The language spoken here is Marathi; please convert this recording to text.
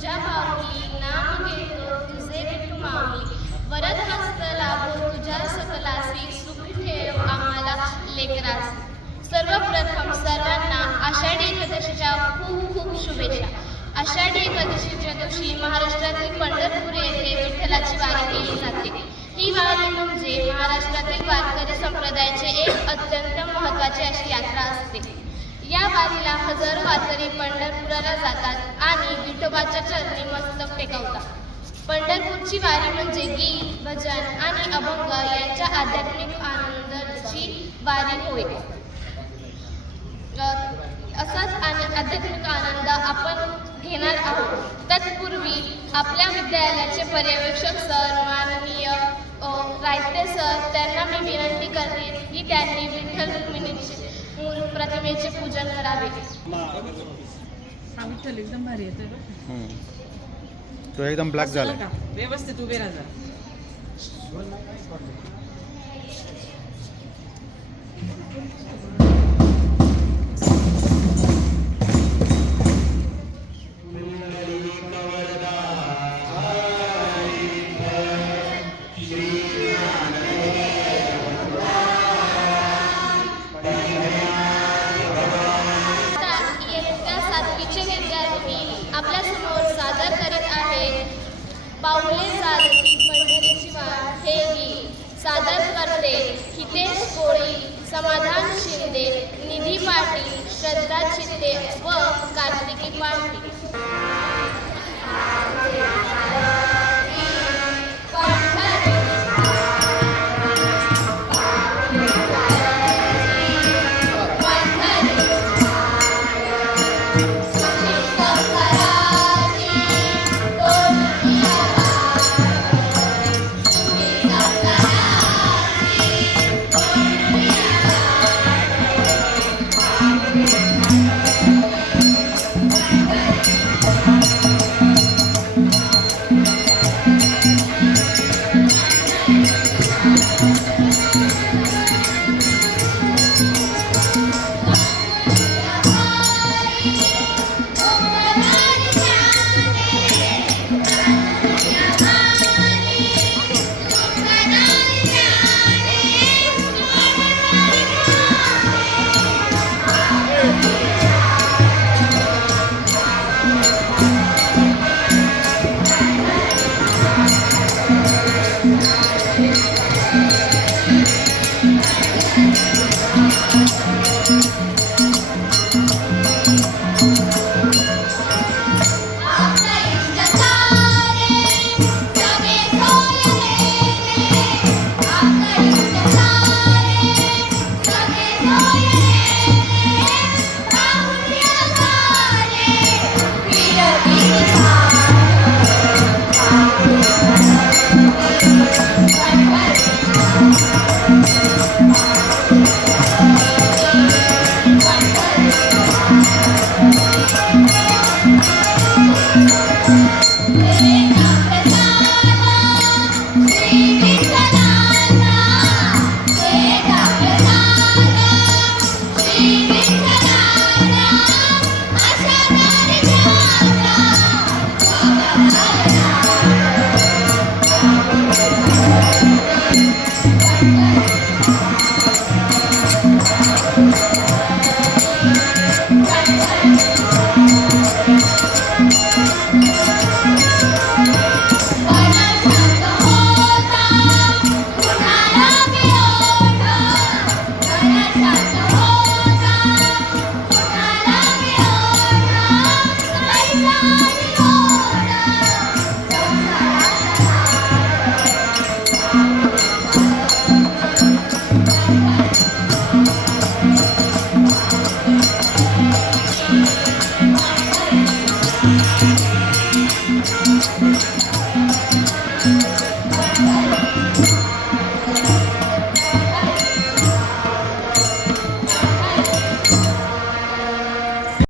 तुझ्या बाहुली नाम घेतो तुझे विठू माऊली. वरद हस्त लाभो तुझ्या सकलासी सुख ठेव आम्हाला लेकरास. सर्वप्रथम सर्वांना आषाढी एकादशीच्या खूप खूप शुभेच्छा. आषाढी एकादशीच्या दिवशी महाराष्ट्रातील पंढरपूर येथे विठ्ठलाची वारी केली जाते. ही वारी म्हणजे महाराष्ट्रातील वारकरी संप्रदायाचे एक अत्यंत महत्त्वाची अशी यात्रा असते. वारीला हजारो वारकरी पंढरपुराला जातात आणि विठोबाच्या चरणी मस्तक टेकवतात. पंढरपूरची वारी म्हणजे गीत भजन आणि अभंग यांच्या आध्यात्मिक आनंदाची वारी होय. असाच आणि आध्यात्मिक आनंद आपण घेणार आहोत. तत्पूर्वी आपल्या विद्यालयाचे पर्यवेक्षक सर माननीय रायते सर त्यांना मी विनंती करते. प्रतिमेचे पूजन करावे विठ्ठल एकदम भारी येतोय. हम्म. तो एकदम ब्लॅक झाला नका. व्यवस्थित उभे राहा जरा. आपल्यासमोर सादर करीत आहे. पाऊले चालती पंढरीची वाट हे गीत सादर करते. हितेश कोळी समाधान शिंदे निधी पाटील श्रद्धा चित्ते व कार्तिकी पाटील. Música